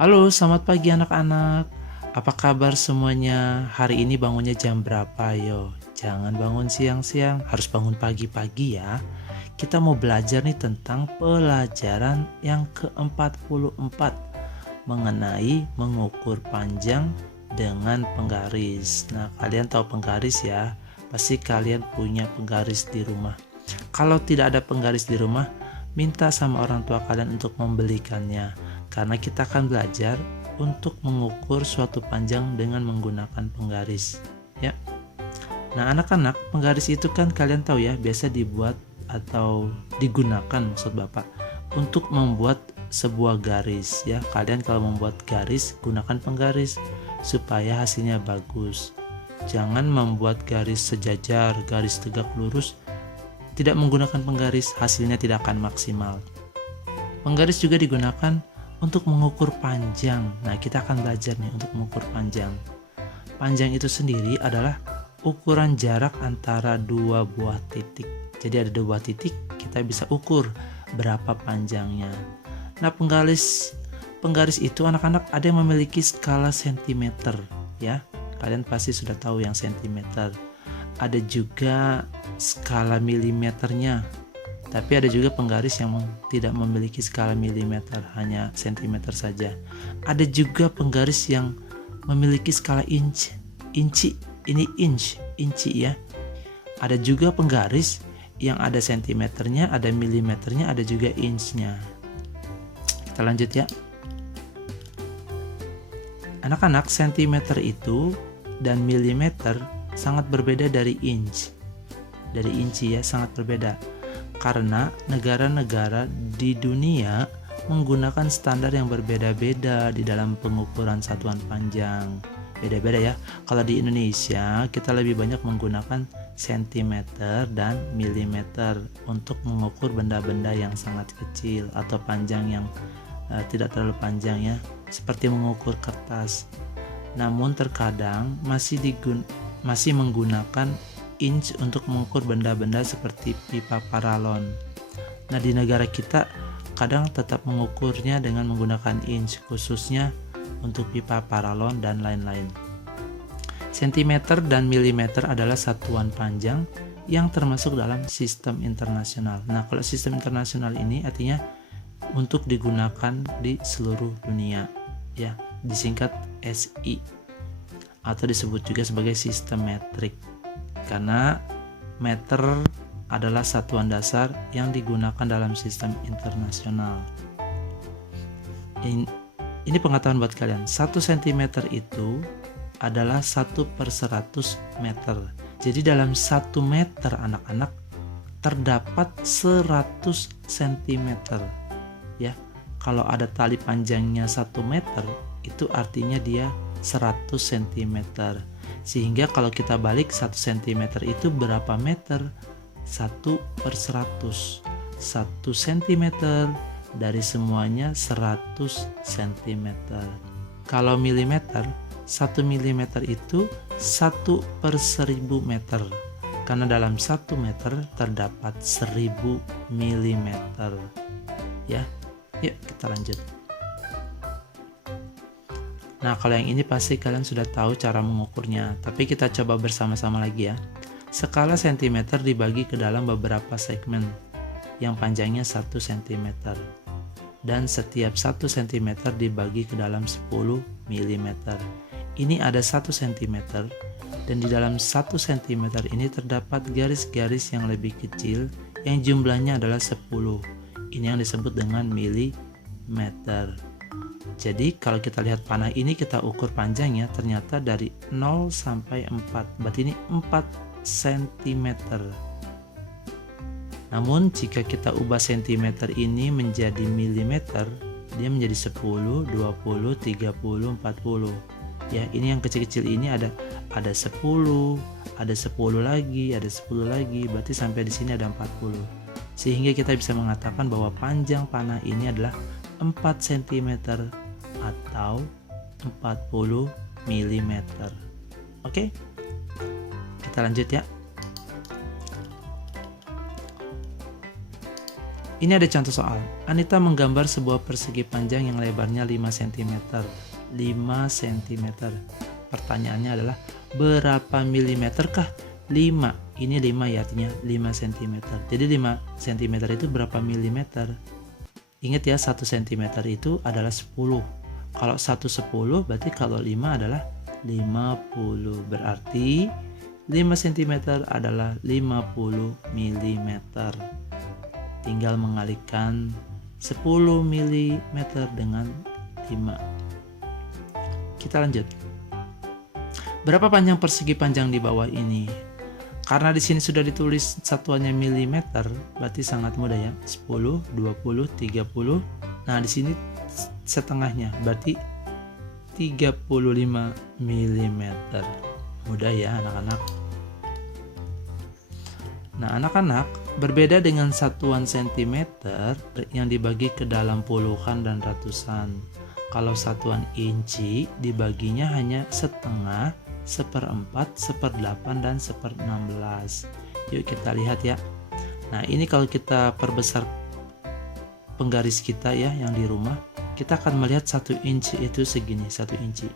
Halo, selamat pagi anak-anak. Apa kabar semuanya? Hari ini bangunnya jam berapa? Yo, jangan bangun siang-siang, harus bangun pagi-pagi ya. Kita mau belajar nih tentang pelajaran yang ke-44 mengenai mengukur panjang dengan penggaris. Nah, kalian tahu penggaris ya? Pasti kalian punya penggaris di rumah. Kalau tidak ada penggaris di rumah, minta sama orang tua kalian untuk membelikannya. Karena kita akan belajar untuk mengukur suatu panjang dengan menggunakan penggaris. Ya. Nah, anak-anak, penggaris itu kan kalian tahu ya, biasa dibuat atau digunakan maksud Bapak untuk membuat sebuah garis ya. Kalian kalau membuat garis, gunakan penggaris supaya hasilnya bagus. Jangan membuat garis sejajar, garis tegak lurus. Tidak menggunakan penggaris, hasilnya tidak akan maksimal. Penggaris juga digunakan untuk mengukur panjang. Nah, kita akan belajar nih untuk mengukur panjang. Panjang itu sendiri adalah ukuran jarak antara dua buah titik. Jadi ada dua buah titik, kita bisa ukur berapa panjangnya. Nah, penggaris itu anak-anak ada yang memiliki skala sentimeter ya. Kalian pasti sudah tahu yang sentimeter. Ada juga skala milimeternya. Tapi ada juga penggaris yang tidak memiliki skala milimeter, hanya sentimeter saja. Ada juga penggaris yang memiliki skala inch. Ini inci ya. Ada juga penggaris yang ada sentimeternya, ada milimeternya, ada juga inchnya. Kita lanjut ya. Anak-anak, sentimeter itu dan milimeter sangat berbeda dari inch. Dari inci ya, sangat berbeda. Karena negara-negara di dunia menggunakan standar yang berbeda-beda di dalam pengukuran satuan panjang. Beda-beda ya. Kalau di Indonesia kita lebih banyak menggunakan sentimeter dan milimeter untuk mengukur benda-benda yang sangat kecil atau panjang yang tidak terlalu panjang ya, seperti mengukur kertas. Namun terkadang masih menggunakan inch untuk mengukur benda-benda seperti pipa paralon. Nah, di negara kita kadang tetap mengukurnya dengan menggunakan inch, khususnya untuk pipa paralon dan lain-lain. Sentimeter dan milimeter adalah satuan panjang yang termasuk dalam sistem internasional. Nah, kalau sistem internasional ini artinya untuk digunakan di seluruh dunia, ya, disingkat SI atau disebut juga sebagai sistem metrik. Karena meter adalah satuan dasar yang digunakan dalam sistem internasional. Ini pengetahuan buat kalian. 1 cm itu adalah 1/100 meter. Jadi dalam 1 meter anak-anak terdapat 100 cm. Ya, kalau ada tali panjangnya 1 meter, itu artinya dia 100 cm. Sehingga kalau kita balik 1 cm itu berapa meter? 1/100. 1 cm dari semuanya 100 cm. Kalau milimeter, 1 mm itu 1/1000 meter. Karena dalam 1 meter terdapat 1000 mm. Ya, yuk kita lanjut. Nah, kalau yang ini pasti kalian sudah tahu cara mengukurnya, tapi kita coba bersama-sama lagi ya. Skala sentimeter dibagi ke dalam beberapa segmen yang panjangnya 1 cm. Dan setiap 1 cm dibagi ke dalam 10 mm. Ini ada 1 cm, dan di dalam 1 cm ini terdapat garis-garis yang lebih kecil yang jumlahnya adalah 10. Ini yang disebut dengan milimeter. Jadi kalau kita lihat panah ini, kita ukur panjangnya ternyata dari 0 sampai 4. Berarti ini 4 cm. Namun jika kita ubah cm ini menjadi milimeter, dia menjadi 10, 20, 30, 40. Ya, ini yang kecil-kecil ini ada 10, ada 10 lagi, ada 10 lagi, berarti sampai di sini ada 40. Sehingga kita bisa mengatakan bahwa panjang panah ini adalah 4 cm atau 40 mm. Oke? Kita lanjut ya. Ini ada contoh soal. Anita menggambar sebuah persegi panjang yang lebarnya 5 cm. 5 cm. Pertanyaannya adalah berapa milimeter kah 5? Ini 5 ya, artinya 5 cm. Jadi 5 cm itu berapa milimeter? Ingat ya, 1 cm itu adalah 10. Kalau 1 10 berarti kalau 5 adalah 50. Berarti 5 cm adalah 50 mm. Tinggal mengalihkan 10 mm dengan 5. Kita lanjut. Berapa panjang persegi panjang di bawah ini? Karena di sini sudah ditulis satuannya milimeter, berarti sangat mudah ya. 10, 20, 30. Nah, di sini setengahnya, berarti 35 mm. Mudah ya anak-anak. Nah, anak-anak, berbeda dengan satuan sentimeter yang dibagi ke dalam puluhan dan ratusan. Kalau satuan inci dibaginya hanya setengah, seperempat, seperdelapan, dan seper-16. Yuk kita lihat ya. Nah, ini kalau kita perbesar penggaris kita ya yang di rumah, kita akan melihat 1 inci itu segini, 1 inci.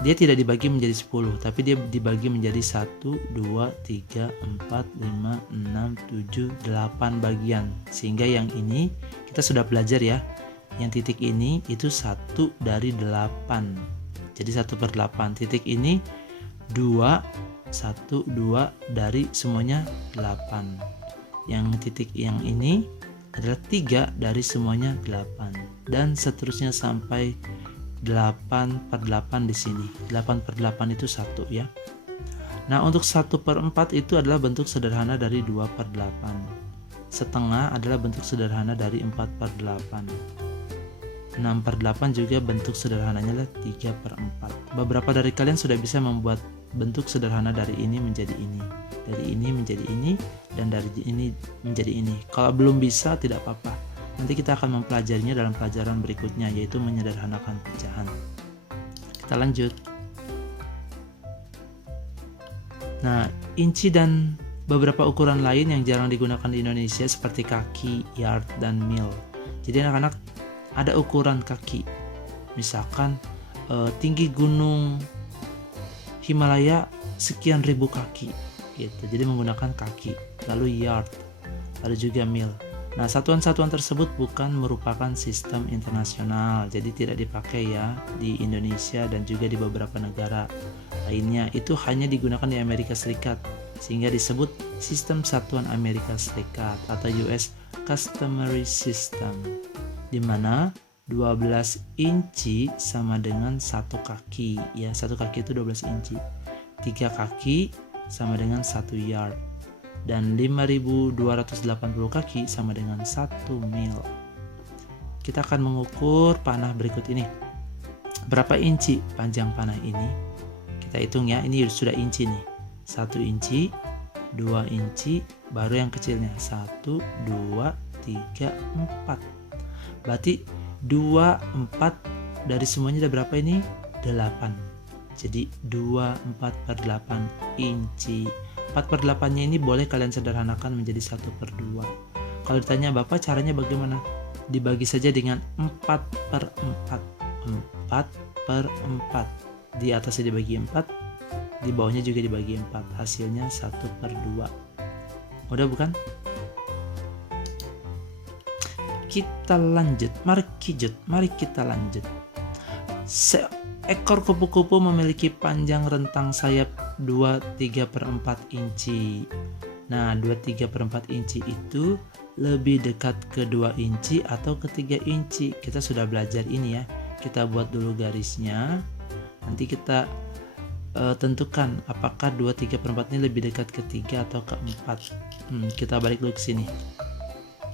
Dia tidak dibagi menjadi 10, tapi dia dibagi menjadi 1, 2, 3, 4, 5, 6, 7, 8 bagian. Sehingga yang ini kita sudah belajar ya. Yang titik ini itu 1 dari 8. Jadi 1/8. Titik ini 2, 1, 2 dari semuanya 8. Yang titik yang ini adalah 3 dari semuanya 8. Dan seterusnya sampai 8/8 di sini. 8/8 itu 1 ya. Nah, untuk 1/4 itu adalah bentuk sederhana dari 2/8. Setengah adalah bentuk sederhana dari 4/8. 6/8 juga bentuk sederhananya adalah 3/4. Beberapa dari kalian sudah bisa membuat bentuk sederhana dari ini menjadi ini, dari ini menjadi ini, dan dari ini menjadi ini. Kalau belum bisa tidak apa-apa. Nanti kita akan mempelajarinya dalam pelajaran berikutnya, yaitu menyederhanakan pecahan. Kita lanjut. Nah, inci dan beberapa ukuran lain yang jarang digunakan di Indonesia seperti kaki, yard, dan mil. Jadi anak-anak, ada ukuran kaki. Misalkan tinggi gunung Himalaya sekian ribu kaki gitu. Jadi menggunakan kaki. Lalu yard, lalu juga mil. Nah, satuan-satuan tersebut bukan merupakan sistem internasional, jadi tidak dipakai ya di Indonesia dan juga di beberapa negara lainnya. Itu hanya digunakan di Amerika Serikat, sehingga disebut sistem satuan Amerika Serikat atau US Customary System, di mana 12 inci sama dengan 1 kaki ya. 1 kaki itu 12 inci. 3 kaki sama dengan 1 yard. Dan 5.280 kaki sama dengan 1 mil. Kita akan mengukur panah berikut ini. Berapa inci panjang panah ini? Kita hitung ya, ini sudah inci nih. 1 inci, 2 inci, baru yang kecilnya 1, 2, 3, 4. Berarti 2, 4 dari semuanya ada berapa ini? 8. Jadi 2/4/8 inci. 4/8-nya ini boleh kalian sederhanakan menjadi 1/2. Kalau ditanya Bapak caranya bagaimana? Dibagi saja dengan 4/4. 4/4. Di atasnya dibagi 4, di bawahnya juga dibagi 4. Hasilnya 1/2. Mudah bukan? Kita lanjut. Mari kita lanjut. Seekor kupu-kupu memiliki panjang rentang sayap 2/3/4 inci. Nah, 2/3/4 inci itu lebih dekat ke 2 inci atau ke 3 inci. Kita sudah belajar ini ya. Kita buat dulu garisnya. Nanti kita tentukan apakah 2/3/4 ini lebih dekat ke 3 atau ke 4. Kita balik dulu ke sini.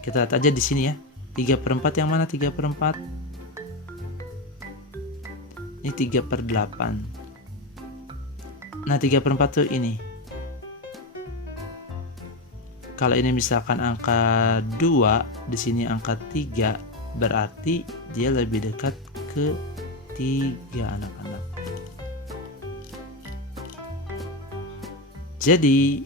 Kita lihat aja di sini ya. 3/4 yang mana 3/4? Ini 3/8. Nah, 3/4 tuh ini. Kalau ini misalkan angka 2, di sini angka 3, berarti dia lebih dekat ke 3 anak-anak. Jadi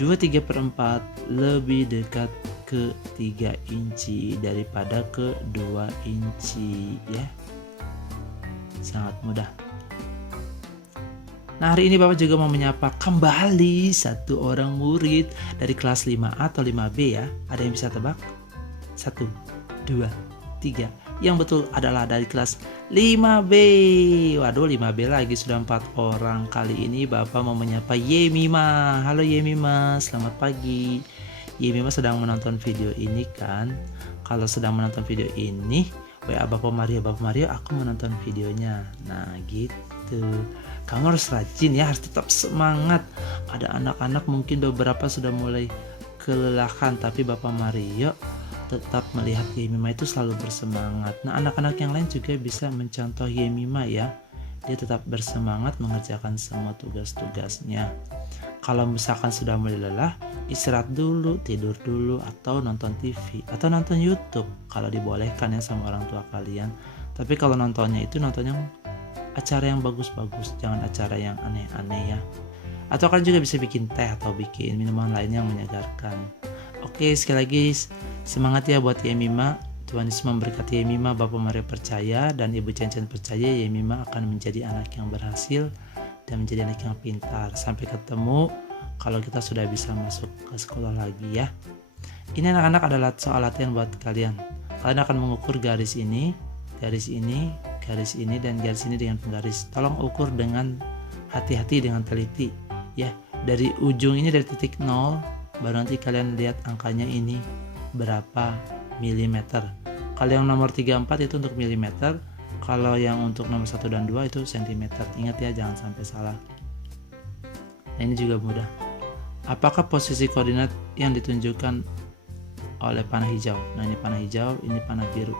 2/3/4 lebih dekat ke ke 3 inci daripada ke 2 inci ya. Sangat mudah. Nah, hari ini Bapak juga mau menyapa kembali satu orang murid dari kelas 5A atau 5B ya. Ada yang bisa tebak? 1, 2, 3. Yang betul adalah dari kelas 5B. Waduh, 5B lagi, sudah 4 orang. Kali ini Bapak mau menyapa Yemima. Halo Yemima, selamat pagi. Yemima sedang menonton video ini kan? Kalau sedang menonton video ini, WA Bapak Mario, aku menonton videonya. Nah gitu. Kamu harus rajin ya, harus tetap semangat. Ada anak-anak mungkin beberapa sudah mulai kelelahan, tapi Bapak Mario tetap melihat Yemima itu selalu bersemangat. Nah, anak-anak yang lain juga bisa mencontoh Yemima ya. Dia tetap bersemangat mengerjakan semua tugas-tugasnya. Kalau misalkan sudah mulai lelah, istirahat dulu, tidur dulu, atau nonton TV, atau nonton YouTube kalau dibolehkan ya sama orang tua kalian. Tapi kalau nontonnya itu nonton yang acara yang bagus-bagus, jangan acara yang aneh-aneh ya. Atau kalian juga bisa bikin teh atau bikin minuman lainnya yang menyegarkan. Oke, sekali lagi semangat ya buat Yemima. Tuhan Yesus memberkati Yemima. Bapak Mario percaya dan Ibu Cencen percaya Yemima akan menjadi anak yang berhasil dan menjadi anak yang pintar. Sampai ketemu kalau kita sudah bisa masuk ke sekolah lagi ya. Ini anak-anak adalah soal latihan buat kalian. Kalian akan mengukur garis ini, garis ini, garis ini, dan garis ini dengan penggaris. Tolong ukur dengan hati-hati, dengan teliti ya. Dari ujung ini, dari titik 0, baru nanti kalian lihat angkanya ini berapa milimeter. Kalau yang nomor 34 itu untuk milimeter, kalau yang untuk nomor 1 dan 2 itu sentimeter. Ingat ya, jangan sampai salah. Nah, ini juga mudah. Apakah posisi koordinat yang ditunjukkan oleh panah hijau? Nah, ini panah hijau, ini panah biru.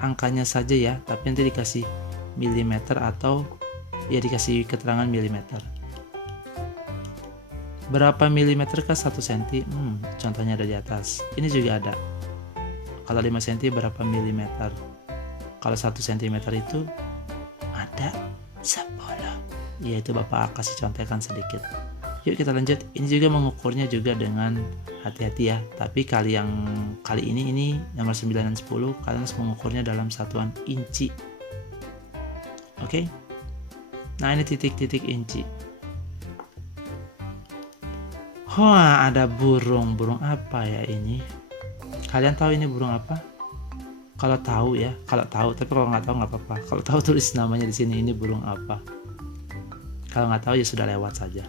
Angkanya saja ya, tapi nanti dikasih milimeter atau ya dikasih keterangan milimeter. Berapa milimeter ke 1 cm? Contohnya ada di atas. Ini juga ada. Kalau 5 cm berapa milimeter? Kalau 1 cm itu ada 10. Ya, itu Bapak kasih contekan sedikit. Yuk kita lanjut. Ini juga mengukurnya juga dengan hati-hati ya. Tapi kali ini nomor 9 dan 10 kalian harus mengukurnya dalam satuan inci. Oke? Nah, ini titik-titik inci. Wah, ada burung. Burung apa ya ini? Kalian tahu ini burung apa? Kalau tahu ya, tapi kalau nggak tahu nggak apa-apa. Kalau tahu tulis namanya di sini, ini burung apa. Kalau nggak tahu ya sudah lewat saja.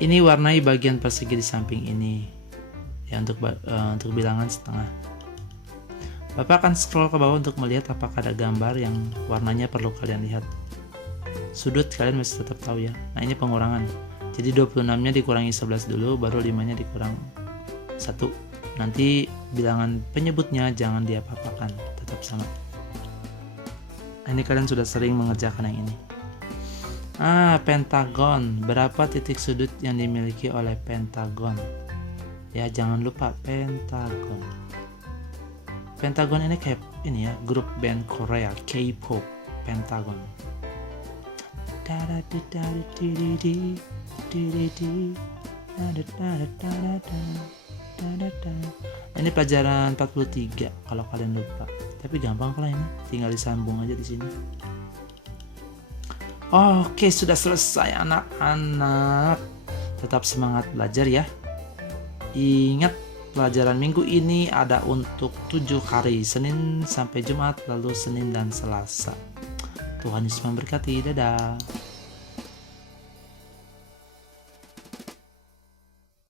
Ini warnai bagian persegi di samping ini ya, untuk bilangan setengah. Bapak akan scroll ke bawah untuk melihat apakah ada gambar yang warnanya perlu kalian lihat. Sudut kalian masih tetap tahu ya. Nah, ini pengurangan. Jadi 26-nya dikurangi 11 dulu, baru 5-nya dikurang 1. Nanti bilangan penyebutnya jangan diapa-apakan, tetap sama. Nah, ini kalian sudah sering mengerjakan yang ini. Pentagon. Berapa titik sudut yang dimiliki oleh pentagon? Ya, jangan lupa pentagon. Pentagon ini kayak ini ya, grup band Korea, K-pop, Pentagon. Ini pelajaran 43 kalau kalian lupa. Tapi gampang lah ini, tinggal disambung aja di sini. Oke, sudah selesai anak-anak. Tetap semangat belajar ya. Ingat, pelajaran minggu ini ada untuk 7 hari, Senin sampai Jumat, lalu Senin dan Selasa. Tuhan Yesus memberkati. Dadah.